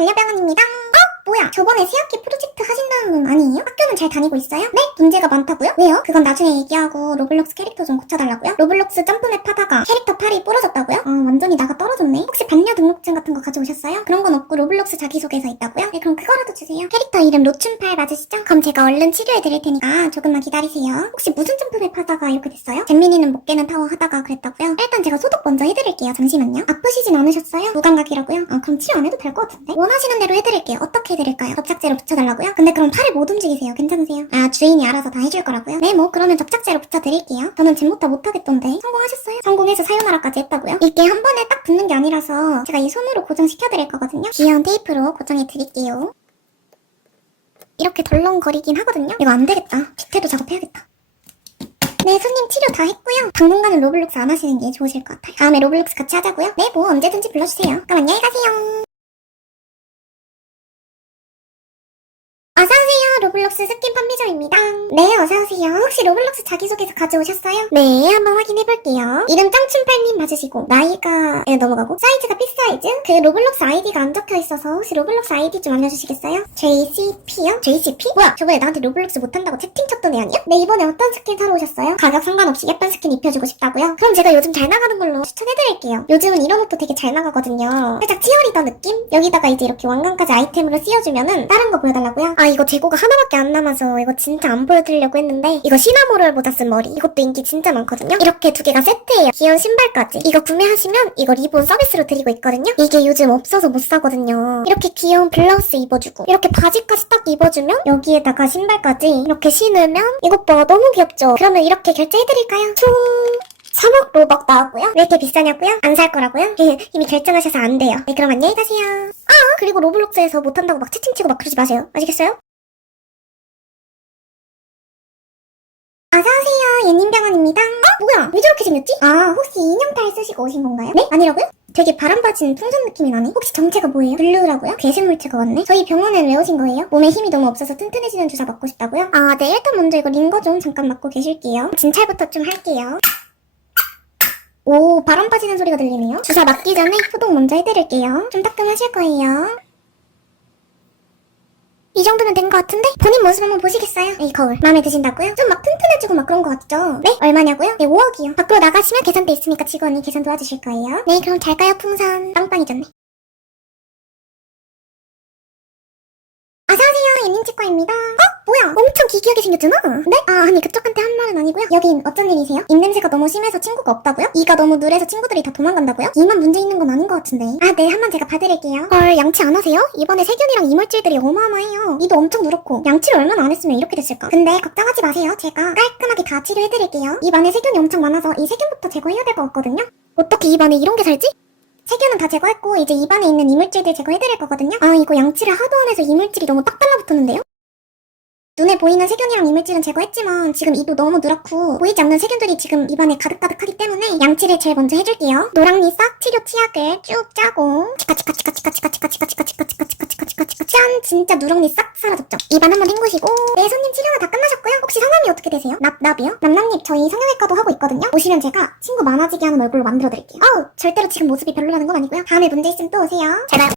반려병원입니다. 저번에 새학기 프로젝트 하신다는 건 아니에요? 학교는 잘 다니고 있어요? 네? 문제가 많다고요? 왜요? 그건 나중에 얘기하고 로블록스 캐릭터 좀 고쳐달라고요? 로블록스 점프맵 하다가 캐릭터 팔이 부러졌다고요? 아 완전히 나가 떨어졌네. 혹시 반려 등록증 같은 거 가져오셨어요? 그런 건 없고 로블록스 자기소개서 있다고요? 네 그럼 그거라도 주세요. 캐릭터 이름 로춘팔 맞으시죠? 그럼 제가 얼른 치료해드릴 테니까 조금만 기다리세요. 혹시 무슨 점프맵 하다가 이렇게 됐어요? 잼민이는 못 깨는 타워 하다가 그랬다고요? 일단 제가 소독 먼저 해드릴게요. 잠시만요. 아프시진 않으셨어요? 무감각이라고요? 아 그럼 치료 안 해도 될 것 같은데? 원하시는 대로 해드릴게요. 어떻게 해드릴까요? 접착제로 붙여달라고요? 근데 그럼 팔을 못 움직이세요. 괜찮으세요? 아 주인이 알아서 다 해줄 거라고요? 네 뭐 그러면 접착제로 붙여드릴게요. 저는 잼부터 못하겠던데 성공하셨어요? 성공해서 사요나라까지 했다고요? 이게 한 번에 딱 붙는 게 아니라서 제가 이 손으로 고정시켜드릴 거거든요. 귀여운 테이프로 고정해드릴게요. 이렇게 덜렁거리긴 하거든요. 이거 안 되겠다. 뒤태도 작업해야겠다. 네, 손님 치료 다 했고요. 당분간은 로블록스 안 하시는 게 좋으실 것 같아요. 다음에 로블록스 같이 하자고요. 네, 뭐 언제든지 불러주세요. 그럼 안녕히 가세요. 로블록스 스킨 판매점입니다. 네, 어서오세요. 혹시 로블록스 자기소개서 가져오셨어요? 네, 한번 확인해볼게요. 이름 짱춘팔님 맞으시고, 나이가, 에 넘어가고, 사이즈가 핏 사이즈? 그 로블록스 아이디가 안 적혀 있어서 혹시 로블록스 아이디 좀 알려주시겠어요? JCP요? JCP? 뭐야, 저번에 나한테 로블록스 못한다고 채팅 쳤던 애 아니야? 네, 이번에 어떤 스킨 사러 오셨어요? 가격 상관없이 예쁜 스킨 입혀주고 싶다고요? 그럼 제가 요즘 잘 나가는 걸로 추천해드릴게요. 요즘은 이런 옷도 되게 잘 나가거든요. 살짝 치어리더 느낌? 여기다가 이제 이렇게 왕관까지 아이템으로 씌워주면은 다른 거 보여달라고요? 아, 이거 재고가 하나 밖에 안 남아서 이거 진짜 안 보여드리려고 했는데 이거 시나모롤 모자 쓴 머리 이것도 인기 진짜 많거든요? 이렇게 두 개가 세트예요. 귀여운 신발까지. 이거 구매하시면 이거 리본 서비스로 드리고 있거든요? 이게 요즘 없어서 못 사거든요. 이렇게 귀여운 블라우스 입어주고 이렇게 바지까지 딱 입어주면 여기에다가 신발까지 이렇게 신으면 이것 봐 너무 귀엽죠? 그러면 이렇게 결제해드릴까요? 총 3억 로벅 나왔고요. 왜 이렇게 비싸냐고요? 안 살 거라고요? 예, 이미 결정하셔서 안 돼요. 네, 그럼 안녕히 가세요. 아, 그리고 로블록스에서 못한다고 막 채팅치고 막 그러지 마세요. 아시겠어요? 예님병원입니다. 어? 뭐야? 왜 저렇게 생겼지? 아, 혹시 인형탈 쓰시고 오신 건가요? 네? 아니라고요? 되게 바람빠진 풍선 느낌이 나네. 혹시 정체가 뭐예요? 블루라고요? 괴생물체가 왔네? 저희 병원엔 왜 오신 거예요? 몸에 힘이 너무 없어서 튼튼해지는 주사 맞고 싶다고요? 아, 네. 일단 먼저 이거 링거 좀 잠깐 맞고 계실게요. 진찰부터 좀 할게요. 오, 바람 빠지는 소리가 들리네요. 주사 맞기 전에 소독 먼저 해드릴게요. 좀 따끔하실 거예요. 이 정도면 된 것 같은데? 본인 모습 한번 보시겠어요? 이 거울. 마음에 드신다고요? 좀 막 튼튼해지고 막 그런 것 같죠? 네? 얼마냐고요? 네, 5억이요. 밖으로 나가시면 계산대 있으니까 직원이 계산 도와주실 거예요. 네, 그럼 잘 가요, 풍선. 빵빵해졌네. 어서오세요, 예민치과입니다. 어? 뭐야? 엄청 기괴하게 생겼잖아? 네? 아, 아니, 그쪽한테 한 말은 아니고요. 여긴 어쩐 일이세요? 입냄새가 너무 심해서 친구가 없다고요? 이가 너무 누래서 친구들이 다 도망간다고요? 이만 문제 있는 건 아닌 것 같은데. 아, 네, 한번 제가 봐드릴게요. 헐, 양치 안 하세요? 이번에 세균이랑 이물질들이 어마어마해요. 이도 엄청 누렇고. 양치를 얼마나 안 했으면 이렇게 됐을까? 근데 걱정하지 마세요. 제가 깔끔하게 다 치료해드릴게요. 입 안에 세균이 엄청 많아서 이 세균부터 제거해야 될 것 같거든요? 어떻게 입 안에 이런 게 살지? 세균은 다 제거했고 이제 입안에 있는 이물질들 제거해드릴 거거든요. 아 이거 양치를 하도 안 해서 이물질이 너무 딱 달라붙었는데요? 눈에 보이는 세균이랑 이물질은 제거했지만 지금 입도 너무 누렇고 보이지 않는 세균들이 지금 입안에 가득가득하기 때문에 양치를 제일 먼저 해줄게요. 노랑니 싹 치료 치약을 쭉 짜고 치카치카치카치카치카치카치카치카치카치카치카치카치카치카 짠! 진짜 누렁니 싹 사라졌죠? 입안 한번 헹구시고 네 손님 치료가 다 끝나셨고요. 혹시 성함이 어떻게 되세요? 납, 납이요? 남남님 저희 성형외과도 하고 있거든요. 오시면 제가 친구 많아지게 하는 얼굴로 만들어드릴게요. 어우 절대로 지금 모습이 별로라는 건 아니고요. 다음에 문제 있으면 또 오세요. 잘 봐요.